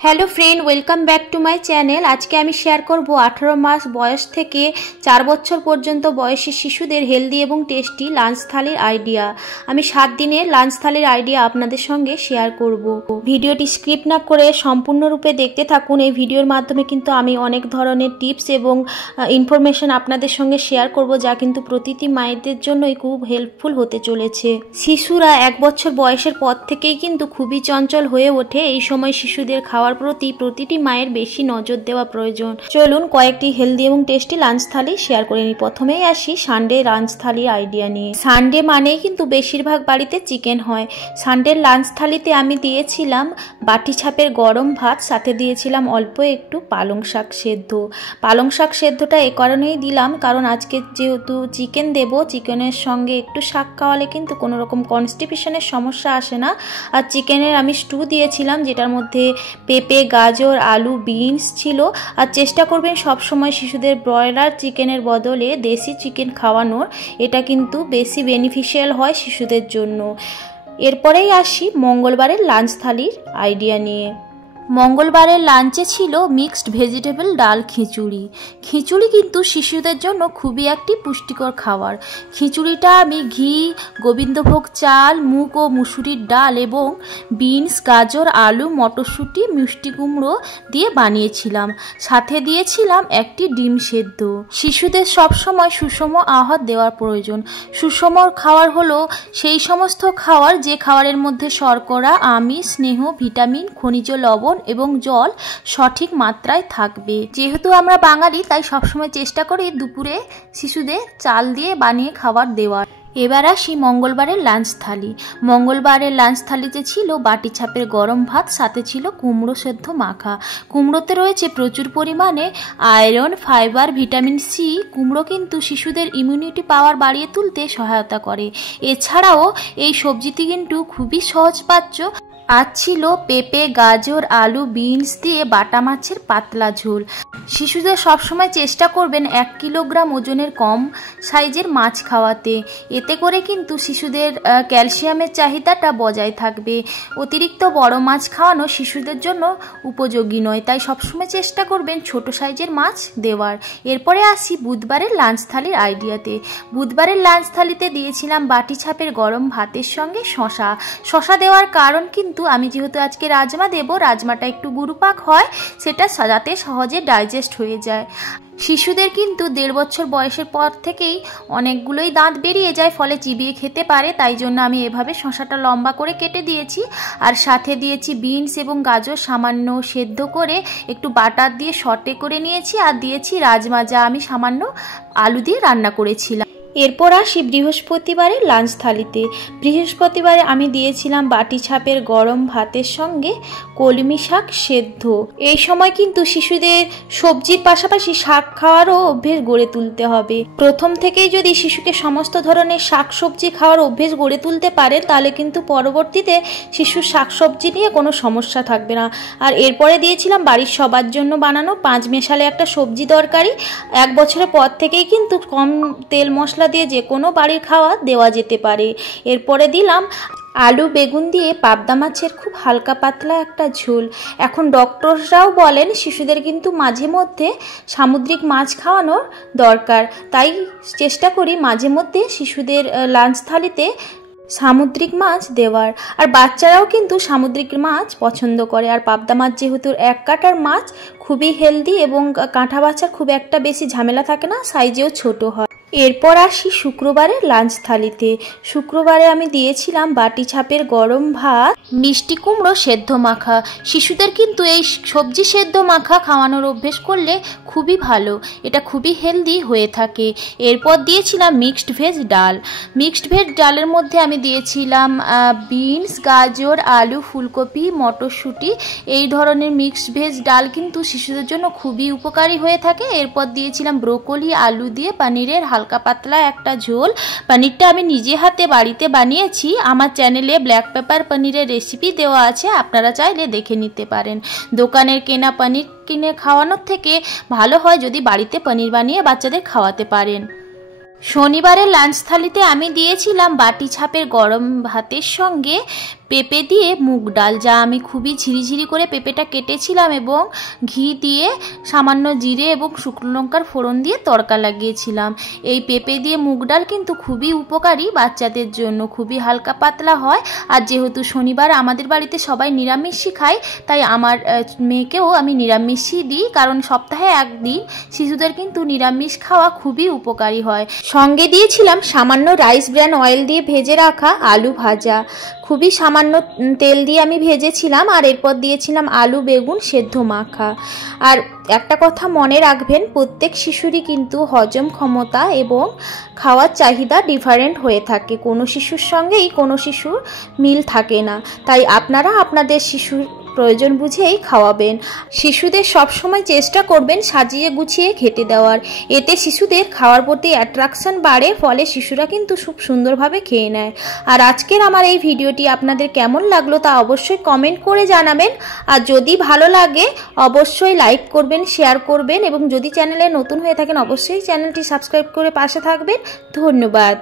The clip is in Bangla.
Hello friend, welcome back to my channel. আজকে আমি শেয়ার করব 18 মাস বয়স থেকে 4 বছর পর্যন্ত বয়সী শিশুদের হেলদি এবং টেস্টি লাঞ্চ থালির আইডিয়া। আমি 7 দিনের লাঞ্চ থালির আইডিয়া আপনাদের সঙ্গে শেয়ার করব। ভিডিওটি স্কিপ না করে সম্পূর্ণরূপে দেখতে থাকুন। এই ভিডিওর মাধ্যমে কিন্তু আমি অনেক ধরনের টিপস এবং ইনফরমেশন আপনাদের সঙ্গে শেয়ার করব, যা কিন্তু প্রতিটি মায়েদের জন্যই খুব হেল্পফুল হতে চলেছে। শিশুরা 1 বছর বয়সের পর থেকেই কিন্তু খুবই চঞ্চল হয়ে ওঠে। এই সময় শিশুদের খাওয়ার প্রতি প্রতিটি মায়ের বেশি নজর দেওয়া প্রয়োজন। চলুন কয়েকটি হেলদি এবং টেস্টি লাঞ্চ থালি শেয়ার করে নিই। প্রথমেই আসি সানডে লাঞ্চ থালির আইডিয়া নিয়ে। সানডে মানেই কিন্তু বেশিরভাগ বাড়িতে চিকেন হয়। সানডের লাঞ্চ থালিতে আমি দিয়েছিলাম বাটি ছাপের গরম ভাত, সাথে দিয়েছিলাম অল্প একটু পালং শাক সেদ্ধ। পালং শাক সেদ্ধটা এ কারণেই দিলাম, কারণ আজকে যেহেতু চিকেন দেব, চিকেনের সঙ্গে একটু শাক খাওয়ালে কিন্তু কোনো রকম কনস্টিপেশনের সমস্যা আসে না। আর চিকেনের আমি স্টু দিয়েছিলাম, যেটার মধ্যে পেঁপে, গাজর, আলু, বিনস ছিল। আর চেষ্টা করবেন সবসময় শিশুদের ব্রয়লার চিকেনের বদলে দেশি চিকেন খাওয়ানোর। এটা কিন্তু বেশি বেনিফিশিয়াল হয় শিশুদের জন্য। এরপরেই আসি মঙ্গলবারের লাঞ্চ থালির আইডিয়া নিয়ে। মঙ্গলবারের লাঞ্চে ছিল মিক্সড ভেজিটেবল ডাল খিচুড়ি। খিচুড়ি কিন্তু শিশুদের জন্য খুবই একটি পুষ্টিকর খাবার। খিচুড়িটা আমি ঘি, গোবিন্দভোগ চাল, মুগ ও মুসুরির ডাল এবং বিনস, গাজর, আলু, মটরশুঁটি, মিষ্টি কুমড়ো দিয়ে বানিয়েছিলাম। সাথে দিয়েছিলাম একটি ডিম সেদ্ধ। শিশুদের সবসময় সুষম আহার দেওয়ার প্রয়োজন। সুষম খাবার হলো সেই সমস্ত খাবার যে খাবারের মধ্যে শর্করা, আমিষ, স্নেহ, ভিটামিন, খনিজ লবণ এবং জল সঠিক মাত্রায় থাকবে। যেহেতু আমরা বাঙালি, তাই সবসময় চেষ্টা করি দুপুরে শিশুদের চাল দিয়ে বানিয়ে খাবার দেওয়ার। এবার আসি মঙ্গলবারের লাঞ্চ থালি। মঙ্গলবারের লাঞ্চ থালিতে ছিল বাটি ছাপের গরম ভাত, সাথে ছিল কুমড়ো সেদ্ধ মাখা। কুমড়োতে রয়েছে প্রচুর পরিমাণে আয়রন, ফাইবার, ভিটামিন সি। কুমড়ো কিন্তু শিশুদের ইমিউনিটি পাওয়ার বাড়িয়ে তুলতে সহায়তা করে। এছাড়াও এই সবজিটি কিন্তু খুবই সহজপাচ্য। আর ছিল পেঁপে, গাজর, আলু, বিনস দিয়ে বাটা মাছের পাতলা ঝোল। শিশুদের সবসময় চেষ্টা করবেন 1 কিলোগ্রাম ওজনের কম সাইজের মাছ খাওয়াতে। এতে করে কিন্তু শিশুদের ক্যালসিয়ামের চাহিদাটা বজায় থাকবে। অতিরিক্ত বড় মাছ খাওয়ানো শিশুদের জন্য উপযোগী নয়, তাই সবসময় চেষ্টা করবেন ছোট সাইজের মাছ দেওয়ার। এরপরে আসি বুধবারের লাঞ্চ থালির আইডিয়াতে। বুধবারের লাঞ্চ থালিতে দিয়েছিলাম বাটি ছাপের গরম ভাতের সঙ্গে শশা। শশা দেওয়ার কারণ কিন্তু আমি যেহেতু আজকে রাজমা দেব, রাজমাটা একটু গুরুপাক হয়, সেটা যাতে সহজে ডাইজেস্ট হয়ে যায়। শিশুদের কিন্তু 1.5 বছর বয়সের পর থেকেই অনেকগুলোই দাঁত বেরিয়ে যায়, ফলে চিবিয়ে খেতে পারে। তাই জন্য আমি এভাবে শশাটা লম্বা করে কেটে দিয়েছি। আর সাথে দিয়েছি বিনস এবং গাজর সামান্য সেদ্ধ করে একটু বাটার দিয়ে সটে করে নিয়েছি। আর দিয়েছি রাজমা, যা আমি সামান্য আলু দিয়ে রান্না করেছিলাম। এরপর আসি বৃহস্পতিবারের লাঞ্চ থালিতে। বৃহস্পতিবারে আমি দিয়েছিলাম বাটি ছাপের গরম ভাতের সঙ্গে কলমি শাক সেদ্ধ। এই সময় কিন্তু শিশুদের সবজির পাশাপাশি শাক খাওয়ারও অভ্যেস গড়ে তুলতে হবে। প্রথম থেকেই যদি শিশুকে সমস্ত ধরনের শাক সবজি খাওয়ার অভ্যেস গড়ে তুলতে পারে, তাহলে কিন্তু পরবর্তীতে শিশুর শাক সবজি নিয়ে কোনো সমস্যা থাকবে না। আর এরপরে দিয়েছিলাম বাড়ির সবার জন্য বানানো 5 মেশালে একটা সবজি তরকারি। 1 বছরের পর থেকেই কিন্তু কম তেল মশলা দিয়ে যে কোনো বাড়ির খাওয়া দেওয়া যেতে পারে। এরপরে দিলাম আলু বেগুন দিয়ে পাবদা মাছের খুব হালকা পাতলা একটা ঝোল। এখন ডক্টররাও বলেন শিশুদের কিন্তু মাঝে মধ্যে সামুদ্রিক মাছ খাওয়ানোর দরকার, তাই চেষ্টা করি মাঝে মধ্যে শিশুদের লাঞ্চ থালিতে সামুদ্রিক মাছ দেওয়ার। আর বাচ্চারাও কিন্তু সামুদ্রিক মাছ পছন্দ করে। আর পাবদা মাছ যেহেতু 1 কাঁটার মাছ, খুবই হেলদি এবং কাঁটা বাছার খুব একটা বেশি ঝামেলা থাকে না, সাইজেও ছোট হয়। এরপর আসি শুক্রবারের লাঞ্চ থালিতে। শুক্রবারে আমি দিয়েছিলাম বাটি ছাপের গরম ভাত, মিষ্টি কুমড়ো সেদ্ধ মাখা। শিশুদের কিন্তু এই সবজি সেদ্ধ মাখা খাওয়ানোর অভ্যেস করলে খুবই ভালো, এটা খুবই হেলদি হয়ে থাকে। এরপর দিয়েছিলাম মিক্সড ভেজ ডাল। মিক্সড ভেজ ডালের মধ্যে আমি দিয়েছিলাম বিনস, গাজর, আলু, ফুলকপি, মটরশুঁটি। এই ধরনের মিক্সড ভেজ ডাল কিন্তু শিশুদের জন্য খুবই উপকারী হয়ে থাকে। এরপর দিয়েছিলাম ব্রোকলি, আলু দিয়ে পনিরের হালকা পাতলা একটা ঝোল। পনিরটা আমি নিজে হাতে বাড়িতে বানিয়েছি। আমার চ্যানেলে ব্ল্যাক পেপার পনিরের রেসিপি দেওয়া আছে, আপনারা চাইলে দেখে নিতে পারেন। দোকানের কেনা পনির কিনে খাওয়ানোর থেকে ভালো হয় যদি বাড়িতে পনির বানিয়ে বাচ্চাদের খাওয়াতে পারেন। শনিবারের লাঞ্চ থালিতে আমি দিয়েছিলাম বাটি ছাপের গরম ভাতের সঙ্গে পেঁপে দিয়ে মুগ ডাল, যা আমি খুবই ঝিরিঝিরি করে পেঁপেটা কেটেছিলাম এবং ঘি দিয়ে সামান্য জিরে এবং শুকনো লঙ্কার ফোড়ন দিয়ে তড়কা লাগিয়েছিলাম। এই পেঁপে দিয়ে মুগ ডাল কিন্তু খুবই উপকারী বাচ্চাদের জন্য, খুবই হালকা পাতলা হয়। আর যেহেতু শনিবার আমাদের বাড়িতে সবাই নিরামিষই খায়, তাই আমার মেয়েকেও আমি নিরামিষই দিই, কারণ সপ্তাহে একদিন শিশুদের কিন্তু নিরামিষ খাওয়া খুবই উপকারী হয়। সঙ্গে দিয়েছিলাম সামান্য রাইস ব্র্যান অয়েল দিয়ে ভেজে রাখা আলু ভাজা, খুবই সামান্য তেল দিয়ে আমি ভেজেছিলাম। আর এরপর দিয়েছিলাম আলু বেগুন সেদ্ধ মাখা। আর একটা কথা মনে রাখবেন, প্রত্যেক শিশুরই কিন্তু হজম ক্ষমতা এবং খাওয়ার চাহিদা ডিফারেন্ট হয়ে থাকে, কোনো শিশুর সঙ্গেই কোনো শিশুর মিল থাকে না। তাই আপনারা আপনাদের শিশুর প্রয়োজন বুঝেই খাওয়াবেন। শিশুদের সবসময় চেষ্টা করবেন সাজিয়ে গুছিয়ে খেতে দেওয়ার, এতে শিশুদের খাওয়ার প্রতি অ্যাট্রাকশন বাড়ে, ফলে শিশুরা কিন্তু খুব সুন্দরভাবে খেয়ে নেয়। আর আজকের আমার এই ভিডিওটি আপনাদের কেমন লাগলো তা অবশ্যই কমেন্ট করে জানাবেন। আর যদি ভালো লাগে অবশ্যই লাইক করবেন, শেয়ার করবেন এবং যদি চ্যানেলে নতুন হয়ে থাকেন অবশ্যই চ্যানেলটি সাবস্ক্রাইব করে পাশে থাকবেন। ধন্যবাদ।